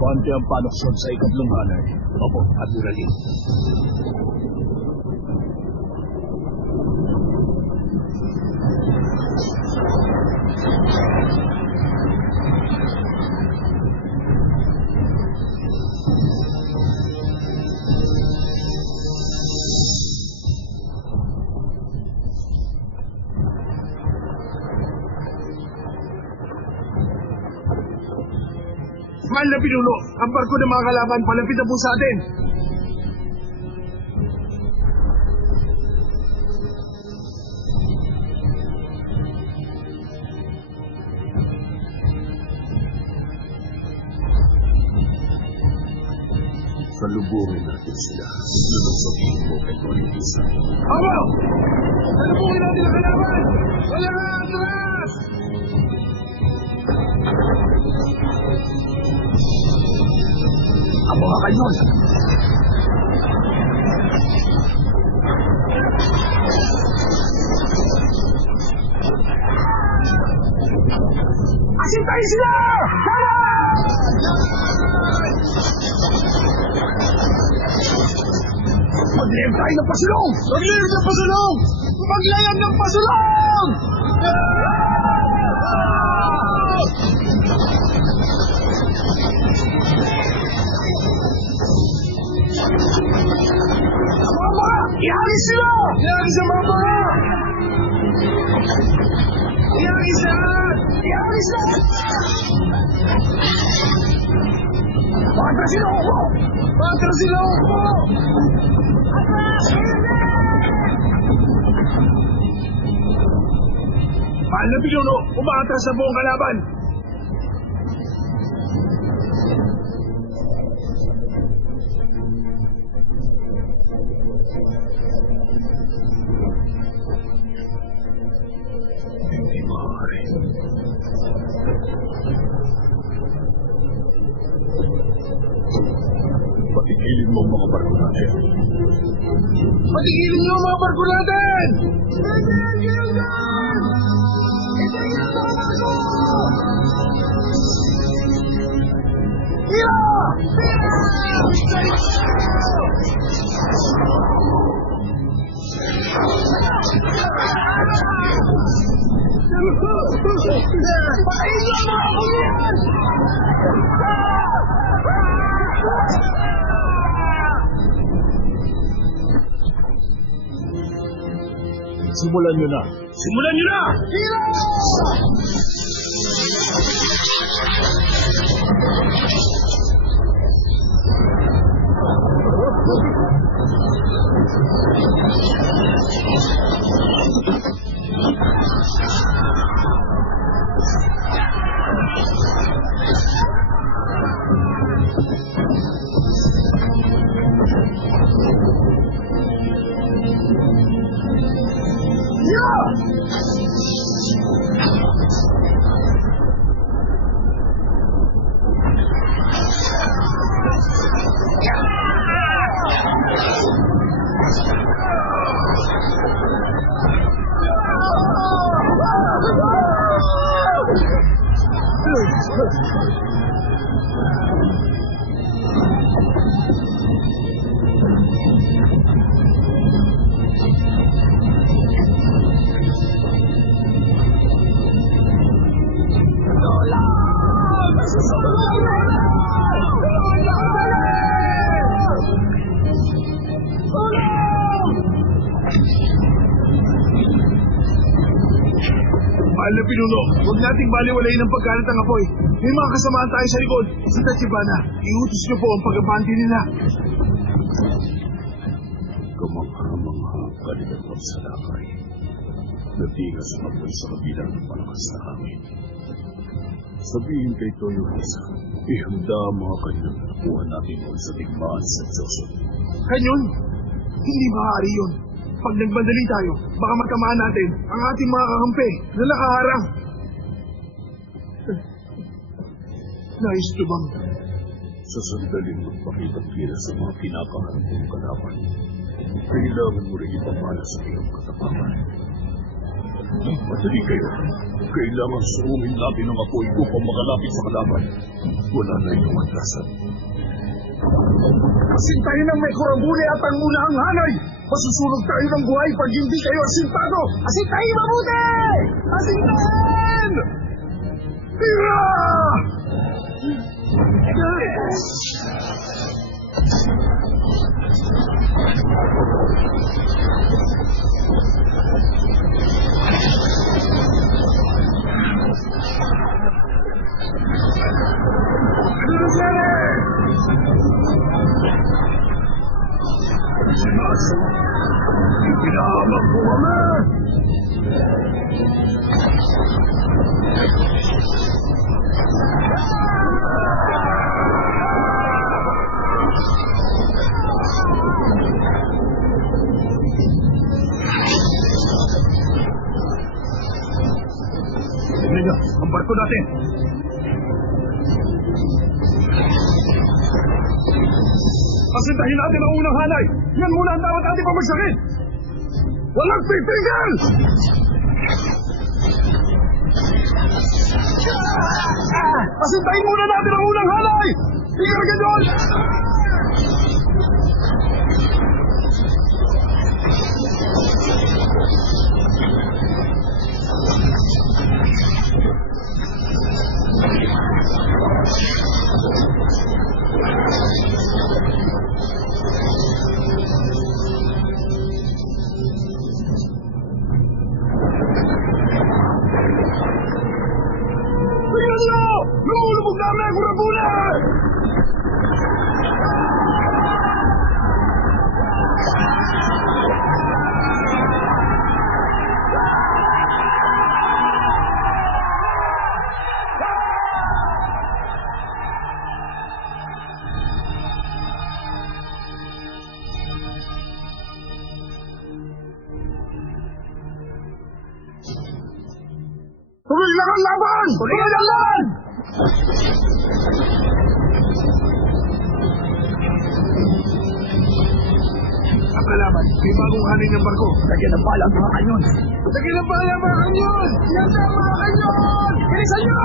Abante ang panukson sa ikatlong hanay. Opo, Admiral Lee. Mahal na pinuno, ang barko ng mga kalaban palapit na po sa atin. Salubungin natin sila. Yun ang sabihin mo kay Corinthians. Aba! Salubungin natin ang kalaban! Wala ka atras! Abo ka kayo! Asin tayo sila! Maglayag tayo ng pasulong! Maglayag ng pasulong! Maglayag ng pasulong! Mama! Ihagis sila! Ihagis sa mama! Ihagis na! Ihagis na! Patras sila ako! Patras sila ako! Mahal na pinuno, umaatras na buong kalaban. Hindi maaari. Patigilin mo ang mga barko natin. Patigilin niyo ang mga barko natin! Simulan nyo na. Simulan niyo na! Mahal na pinuno, huwag nating baliwalayin ang pagkalat ng apoy. May mga kasamaan tayo sa likod. Si Tachibana, iutos niyo po ang pag-abanti nila. Kamangha-mangha ka rin ang pagsalakay. Natigas ang apoy sa kabila ng malakas na hangin. Sabihin kay Toyo Hisa, ihanda ang mga kanyon na nakuha natin noon sa digmaan sa Joseph. Kanyon? Hindi maaari yun. Pag nagbandali tayo, baka matamaan natin ang ating mga kakampi na nakaharang. Nais ito bang? Sa sandaling magpakita-kira sa mga pinakaharap ng kalaban, kailangan mo rin ipamana sa iyong katapangan. Madali kayo. Kailangan suungin natin ang apoy upang makalapit sa kalaban. Wala na itong atrasan. Asintahin ang may kurabuli at ang unang hanay! Masusunog tayo ng buhay pag hindi kayo asintado! Asintahin mabuti! Asintahin! Tira! Pinahamang po kami! Tignan niyo, ang barko natin! Asintahin natin ang unang hanay! Yan muna ang dapat natin pamagsakit! Walang pipigil! Asintahin muna natin ang unang hanay! Tigil ka doon! Tignan niyo! Lumulubog namin ang kurabula! Tuloy lang ang laban! Tuloy ang laban! Ang kalaban, may bagong haning ng barko. Lagyan ng bala ang mga kanyon. Lagyan ng bala ang mga kanyon! Yan ang mga kanyon! Bilisan nyo!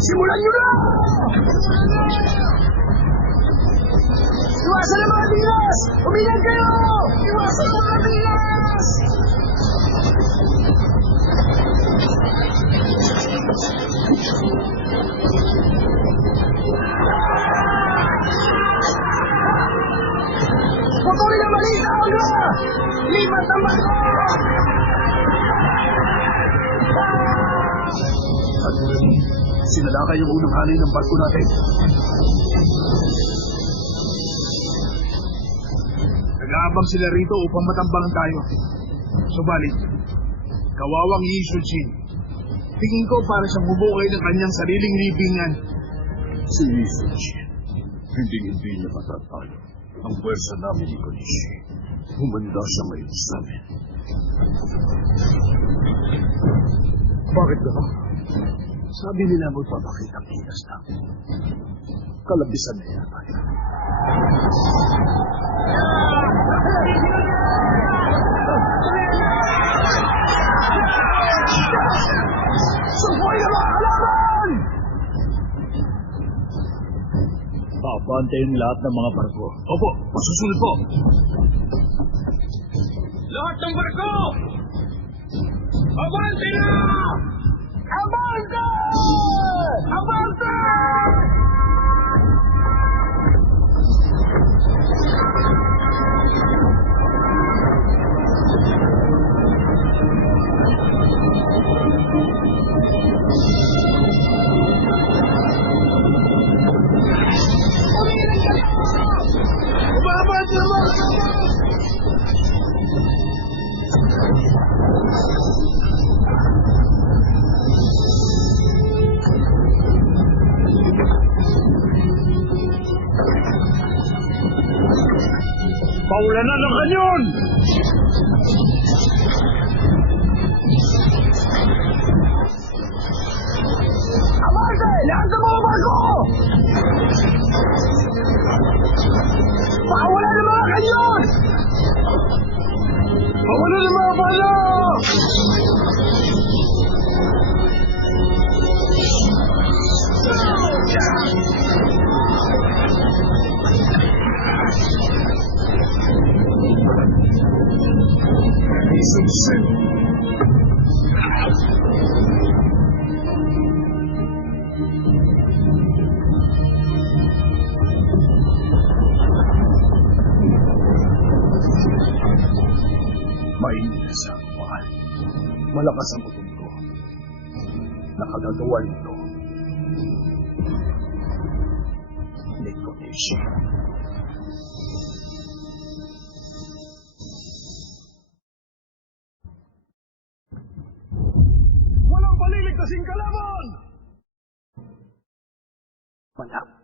Simulan nyo na! Iwasan ang mga bilas! Umilag kayo! Iwasan ang mga bilas! Putulin ang maliit na ulo! Lipat ang barko! At sinalakay yung unang hanay ng barko natin. Nag-aabang sila rito upang matambangan tayo. Subalit, kawawang Yi Shujin. Tingin ko para siyang bubukay ng kanyang sariling libingan. Si Yizuchi, hindi niya matatalo. Ang pwersa namin ni Konishi. Humanda siya ngayon sa amin. Bakit ba? Sabi nila magpapakita ang kinas namin. Kalabisan na yata yun. Supoy na mga kalaban! Papantayin lahat ng mga barko. Opo, masusunod po. Lahat ng barko! Abante na! Abante! Abante! Umabante na mga kalaban! Paulanan ng kanyon! Abante! Lahat ng mga barko! Pala! Isip-sip! Mainit sa mahal. Malakas ang utot ko. Nakagagawa nito. Necrotation. Walang maliligtasing kalaban! Wala.